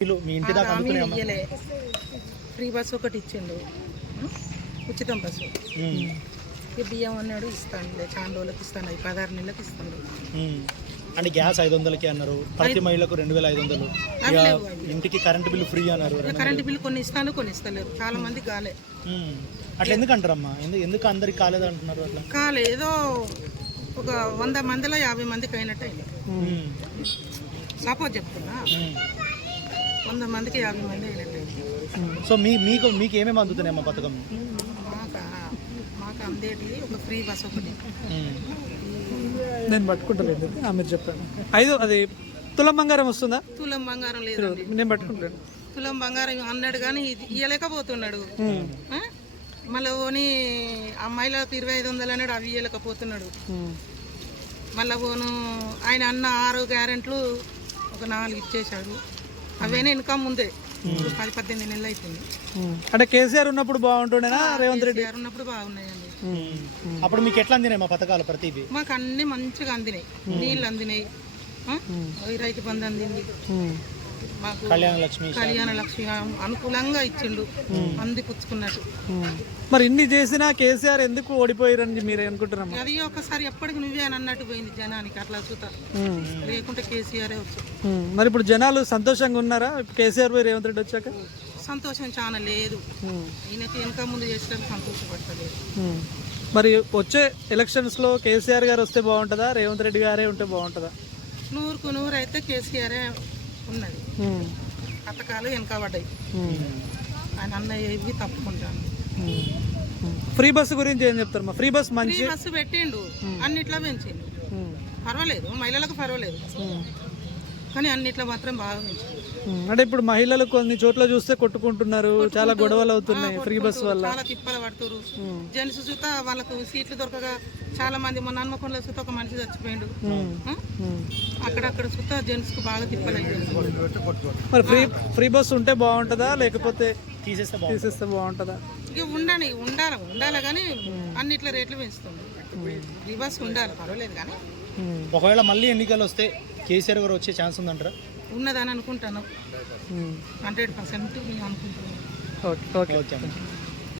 మీ ఇంటి దాకా హామీ అందుకునే అమ్మ. ఇయ్యలే. ఫ్రీ బస్ ఒకటి ఇచ్చిండు? ఉచితం బస్సు ఉమ్, ఈ బియ్యం అన్నాడు ఇస్తానులే. చాలా రోజులకు ఇస్తాను. అవి పదహారు నెలలకు ఇస్తాను. ఉమ్. అంటే గ్యాస్ ఐదు వందలకి అన్నారు. ప్రతి మహిళకు రెండు వేల ఐదు వందలు. ఇక. ఇంటికి కరెంటు బిల్లు ఫ్రీ అన్నారు. కరెంటు బిల్లు కొన్ని ఇస్తాను కొన్ని ఇస్తలేరు. చాలా మంది కాలే. ఉమ్. అట్లా ఎందుకు అంటారమ్మా? ఎందుకు ఎందుకు అందరికి కాలేదు అంటున్నారు అట్లా? కాలే. ఏదో ఒక వంద మందిలో యాభై మందికి అయినట్టు అయింది ఉమ్, సపోజ్ చెప్తున్నా. ఉమ్. వంద మందికి యాభై మంది సో మీ మీకు మీకు ఏమేమి అందుతున్నాయమ్మా పథకం? మాకు మాకు అందేటి ఒక ఫ్రీ బస్ ఒకటి. నేను పట్టుకుంటలేదు మీరు చెప్పండి. ఐదు అది తులం బంగారం వస్తుందా? తులం బంగారం లేదండి. నేను పట్టుకుంటాను తులం బంగారం అన్నాడు కానీ ఇయ్యలేకపోతున్నాడు. ఆ? మళ్ళీ ఓని అమ్మాయిలకు ఇరవై ఐదు వందలు అన్నాడు అవి ఇయ్యలేకపోతున్నాడు. మళ్ళీ ఓను ఆయన అన్న ఆరు గ్యారెంట్లు ఒక నాలుగు ఇచ్చేశాడు. అవేనా ఇన్కమ్ ముందే. పది పద్దెనిమిది నెలలు అవుతుంది అంటే కేసీఆర్ ఉన్నప్పుడు బాగుంటుండేనా? రేవంత్ రెడ్డి? కేసీఆర్ ఉన్నప్పుడు బాగున్నాయండి. అప్పుడు మీకు ఎట్లా అందినాయి మా పథకాలు ప్రతిదీ? మాకు అన్ని మంచిగా అందినాయి. నీళ్ళు అందినాయి. రైతు బంధు అందింది. మాకు కళ్యాణ లక్ష్మి కళ్యాణ లక్ష్మి అనుకూలంగా ఇచ్చిండు. అంది పుచ్చుకున్నట్టు. మరి ఇన్ని చేసినా కేసీఆర్ ఎందుకు ఓడిపోయారని మీరు అనుకుంటున్నాము? అది ఒకసారి ఎప్పటికి నువ్వే అని అన్నట్టు పోయింది జనానికి అట్లా చూత. లేకుంటే కేసీఆర్ వచ్చు. మరి ఇప్పుడు జనాలు సంతోషంగా ఉన్నారా? కేసీఆర్ పోయి రేవంత్ రెడ్డి వచ్చాక? సంతోషం చాలా లేదు. ఈయనకి వెనక ముందు చేసడానికి సంతోషపడతలేదు. మరి వచ్చే ఎలక్షన్స్లో కేసీఆర్ గారు వస్తే బాగుంటుందా? రేవంత్ రెడ్డి గారే ఉంటే బాగుంటుందా? నూరుకు నూరు అయితే కేసీఆరే ఉన్నది. పథకాలు వెనకబడ్డాయి. ఆయన అన్నయ్య ఇవి తప్పుకుంటాను. ఫ్రీ బస్సు గురించి ఏం చెప్తారు మా? ఫ్రీ బస్ మంచి బస్సు పెట్టిండు. అన్నిట్లో పెంచిండు. పర్వాలేదు. మహిళలకు పర్వాలేదు. కానీ అన్నిట్లో మాత్రం బాగా పెంచిండు అంటే ఇప్పుడు మహిళలు కొన్ని చోట్ల చూస్తే కొట్టుకుంటున్నారు చాలా గొడవలు అవుతున్నాయి ఫ్రీ బస్ వల్ల. చాలా తిప్పలు పడుతురు జెంట్స్ చూత వాళ్ళకు సీట్లు దొరకగా చాలా మంది మొన్న హన్మకొండలో చూత ఒక మనిషి చచ్చిపోయిండు? అక్కడక్కడ చూత జెంట్స్కు బాగా తిప్పలు అయిపోయింది మరి ఫ్రీ ఫ్రీ బస్ ఉంటే బాగుంటుందా? లేకపోతే తీసేస్తే బాగుంటుంది. తీసేస్తే బాగుంటుందా? ఇక ఉండాలి ఉండాలి ఉండాలి కానీ అన్నిట్లో రేట్లు పెంచుతుంది. రివర్స్ ఉండాలి పర్వాలేదు కానీ. ఒకవేళ మళ్ళీ ఎన్నికలు వస్తే కేసీఆర్ గారు వచ్చే ఛాన్స్ ఉందంటారా? ఉన్నదని అనుకుంటాను. హండ్రెడ్ పర్సెంట్ అనుకుంటున్నాను ఓకే. ఓకే.